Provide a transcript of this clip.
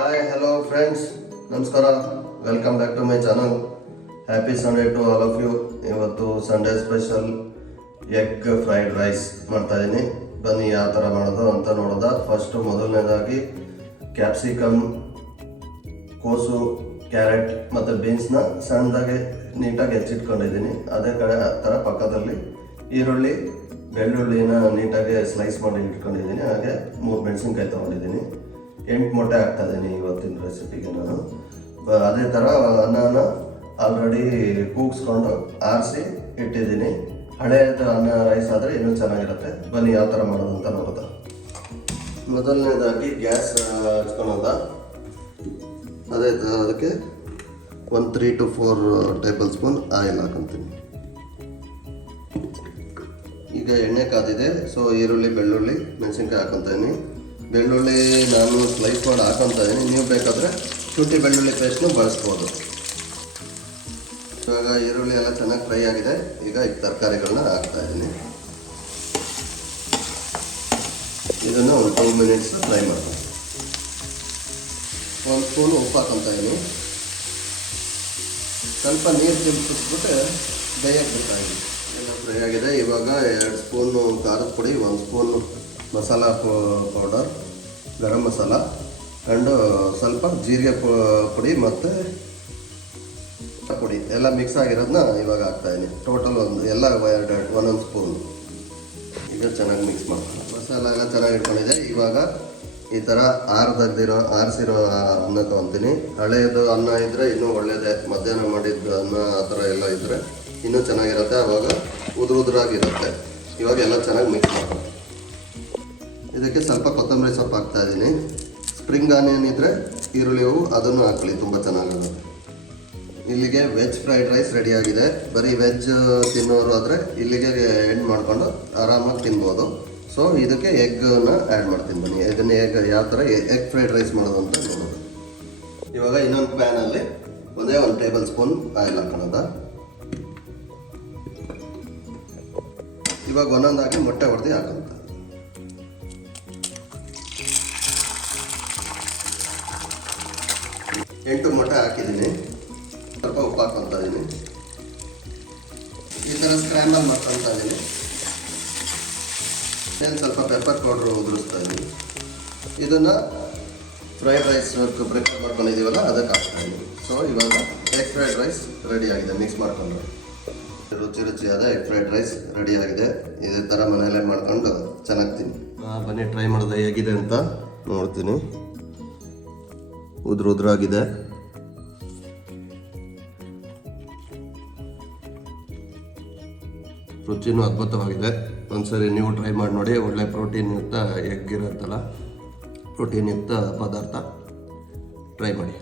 Hi hello friends, ನಮಸ್ಕಾರ. Welcome back to my channel. Happy Sunday to all of you. ಇವತ್ತು Sunday special egg fried rice ಮಾಡ್ತಾ ಇದ್ದೀನಿ. ಬನ್ನಿ ಯಾವ ಥರ ಮಾಡೋದು ಅಂತ ನೋಡೋದ. ಫಸ್ಟು ಮೊದಲನೇದಾಗಿ ಕ್ಯಾಪ್ಸಿಕಮ್, ಕೋಸು, ಕ್ಯಾರೆಟ್ ಮತ್ತು ಬೀನ್ಸ್ನ ಸಣ್ಣದಾಗಿ ನೀಟಾಗಿ ಹೆಚ್ಚಿಟ್ಕೊಂಡಿದ್ದೀನಿ. ಅದೇ ಕಡೆ ಆ ಥರ ಪಕ್ಕದಲ್ಲಿ ಈರುಳ್ಳಿ, ಬೆಳ್ಳುಳ್ಳಿನ ನೀಟಾಗಿ ಸ್ಲೈಸ್ ಮಾಡಿ ಇಟ್ಕೊಂಡಿದ್ದೀನಿ. ಹಾಗೆ 3 ಮೆಣಸಿನ್ಕಾಯಿ ತೊಗೊಂಡಿದ್ದೀನಿ. 8 ಮೊಟ್ಟೆ ಹಾಕ್ತಾ ಇದ್ದೀನಿ ಇವತ್ತಿನ ರೆಸಿಪಿಗೆ ನಾನು. ಅದೇ ಥರ ಅನ್ನನ ಆಲ್ರೆಡಿ ಕೂಗಿಸ್ಕೊಂಡು ಆರಿಸಿ ಇಟ್ಟಿದ್ದೀನಿ. ಹಳೆಯದು ಅನ್ನ ರೈಸ್ ಆದರೆ ಇನ್ನೂ ಚೆನ್ನಾಗಿರುತ್ತೆ. ಬನ್ನಿ ಯಾವ ಥರ ಮಾಡೋದು ಅಂತ ನೋಡೋದ. ಮೊದಲನೇದಾಗಿ ಗ್ಯಾಸ್ ಹಚ್ಕೊಳೋದ. ಅದಕ್ಕೆ 3 to 4 ಟೇಬಲ್ ಸ್ಪೂನ್ ಆಯಿಲ್ ಹಾಕೊತೀನಿ. ಈಗ ಎಣ್ಣೆ ಕಾದಿದೆ. ಸೊ ಈರುಳ್ಳಿ, ಬೆಳ್ಳುಳ್ಳಿ, ಮೆಣಸಿನ್ಕಾಯಿ ಹಾಕೊತೀನಿ. ಬೆಳ್ಳುಳ್ಳಿ ನಾನು ಸ್ಲೈಸ್ ಮಾಡಿ ಹಾಕೊತಾ ಇದ್ದೀನಿ. ನೀವು ಬೇಕಾದರೆ ಶುಂಠಿ ಬೆಳ್ಳುಳ್ಳಿ ಪೇಸ್ಟ್ನು ಬಳಸ್ಬೋದು. ಇವಾಗ ಈರುಳ್ಳಿ ಎಲ್ಲ ಚೆನ್ನಾಗಿ ಫ್ರೈ ಆಗಿದೆ. ಈಗ ಈ ತರಕಾರಿಗಳನ್ನ ಹಾಕ್ತಾ ಇದ್ದೀನಿ. ಇದನ್ನು ಒಂದು 2 ಮಿನಿಟ್ಸ್ ಫ್ರೈ ಮಾಡ್ತೀನಿ. 1 ಸ್ಪೂನ್ ಉಪ್ಪು ಹಾಕೊತಾ ಇದ್ದೀನಿ. ಸ್ವಲ್ಪ ನೀರು ತಿನ್ನಿಸ್ಬಿಟ್ಟು ಬೇಯಕ್ಕೆ ಬಿಡ್ತಾಯಿದ್ದೀನಿ. ಎಲ್ಲ ಫ್ರೈ ಆಗಿದೆ. ಇವಾಗ 2 ಸ್ಪೂನು ಖಾರದ ಪುಡಿ, 1 spoon masala powder, garam masala, and ಸ್ವಲ್ಪ ಜೀರಿಗೆ ಪುಡಿ ಮತ್ತು ಪುಡಿ ಎಲ್ಲ ಮಿಕ್ಸ್ ಆಗಿರೋದನ್ನ ಇವಾಗ ಹಾಕ್ತಾಯಿದ್ದೀನಿ. ಟೋಟಲ್ ಎಲ್ಲ 1 ಸ್ಪೂನ್. ಈಗ ಚೆನ್ನಾಗಿ ಮಿಕ್ಸ್ ಮಾಡ್ತೀನಿ. ಮಸಾಲ ಎಲ್ಲ ಚೆನ್ನಾಗಿ ಇಟ್ಕೊಂಡಿದೆ. ಇವಾಗ ಈ ಥರ ಆರಿಸಿರೋ ಅನ್ನ ತೊಗೊತೀನಿ. ಹಳೆಯದು ಅನ್ನ ಇದ್ದರೆ ಇನ್ನೂ ಒಳ್ಳೆಯದೇ. ಮಧ್ಯಾಹ್ನ ಮಾಡಿದ್ದು ಅನ್ನ ಆ ಥರ ಎಲ್ಲ ಇದ್ದರೆ ಇನ್ನೂ ಚೆನ್ನಾಗಿರುತ್ತೆ. ಆವಾಗ ಉದುರಾಗಿರುತ್ತೆ. ಇವಾಗ ಎಲ್ಲ ಚೆನ್ನಾಗಿ ಮಿಕ್ಸ್ ಮಾಡ್ತೀನಿ. ಇದಕ್ಕೆ ಸ್ವಲ್ಪ ಕೊತ್ತಂಬರಿ ಸೊಪ್ಪು ಹಾಕ್ತಾ ಇದ್ದೀನಿ. ಸ್ಪ್ರಿಂಗ್ ಆನಿಯನ್ ಇದ್ದರೆ ಈರುಳ್ಳಿ ಹೂವು ಅದನ್ನು ಹಾಕೊಳ್ಳಿ, ತುಂಬ ಚೆನ್ನಾಗಾಗುತ್ತೆ. ಇಲ್ಲಿಗೆ ವೆಜ್ ಫ್ರೈಡ್ ರೈಸ್ ರೆಡಿಯಾಗಿದೆ. ಬರೀ ವೆಜ್ ತಿನ್ನೋರು ಆದರೆ ಇಲ್ಲಿಗೆ ಎಂಡ್ ಮಾಡಿಕೊಂಡು ಆರಾಮಾಗಿ ತಿನ್ಬೋದು. ಸೊ ಇದಕ್ಕೆ ಎಗ್ಗನ್ನು ಆ್ಯಡ್ ಮಾಡ್ತೀನಿ. ಬನ್ನಿ ಇದನ್ನು ಯಾವ ಥರ ಎಗ್ ಫ್ರೈಡ್ ರೈಸ್ ಮಾಡೋದು ಅಂತ ನೋಡೋದು. ಇವಾಗ ಇನ್ನೊಂದು ಪ್ಯಾನಲ್ಲಿ 1 ಟೇಬಲ್ ಸ್ಪೂನ್ ಆಯಿಲ್ ಹಾಕೋಣದ. ಇವಾಗ ಒಂದೊಂದಾಗಿ ಮೊಟ್ಟೆ ಹೊಡೆದು ಹಾಕೋಂತ. 8 ಮೊಟ್ಟೆ ಹಾಕಿದ್ದೀನಿ. ಸ್ವಲ್ಪ ಉಪ್ಪು ಹಾಕ್ಕೊತಾ ಇದ್ದೀನಿ. ಈ ಥರ ಸ್ಕ್ರ್ಯಾಂಬಲ್ ಮಾಡ್ಕೊತಾ ಇದ್ದೀನಿ. ಏನು ಸ್ವಲ್ಪ ಪೆಪ್ಪರ್ ಪೌಡ್ರು ಉದುರಿಸ್ತಾ ಇದ್ದೀನಿ. ಇದನ್ನು ಫ್ರೈಡ್ ರೈಸ್ ಪ್ರಿಪೇರ್ ಮಾಡ್ಕೊಂಡಿದ್ದೀವಲ್ಲ ಅದಕ್ಕೆ ಹಾಕ್ತಾ ಇದ್ದೀನಿ. ಸೊ ಇವಾಗ ಎಗ್ ಫ್ರೈಡ್ ರೈಸ್ ರೆಡಿಯಾಗಿದೆ. ಮಿಕ್ಸ್ ಮಾಡ್ಕೊಂಡು ರುಚಿಯಾದ ಎಗ್ ಫ್ರೈಡ್ ರೈಸ್ ರೆಡಿಯಾಗಿದೆ. ಇದೇ ಥರ ಮನೆಯಲ್ಲೇ ಮಾಡ್ಕೊಂಡು ಚೆನ್ನಾಗಿ ತಿನ್ನಿ. ಬನ್ನಿ ಟ್ರೈ ಮಾಡೋದು ಹೇಗಿದೆ ಅಂತ ನೋಡ್ತೀನಿ. ಉದುರಾಗಿದೆ. ರುಚಿನೂ ಅದ್ಭುತವಾಗಿದೆ. ಒಂದ್ಸರಿ ನೀವು ಟ್ರೈ ಮಾಡಿ ನೋಡಿ. ಒಳ್ಳೆ ಪ್ರೋಟೀನ್ ಯುಕ್ತ ಎಗ್ ಇರುತ್ತಲ್ಲ, ಪ್ರೋಟೀನ್ ಯುಕ್ತ ಪದಾರ್ಥ ಟ್ರೈ ಮಾಡಿ.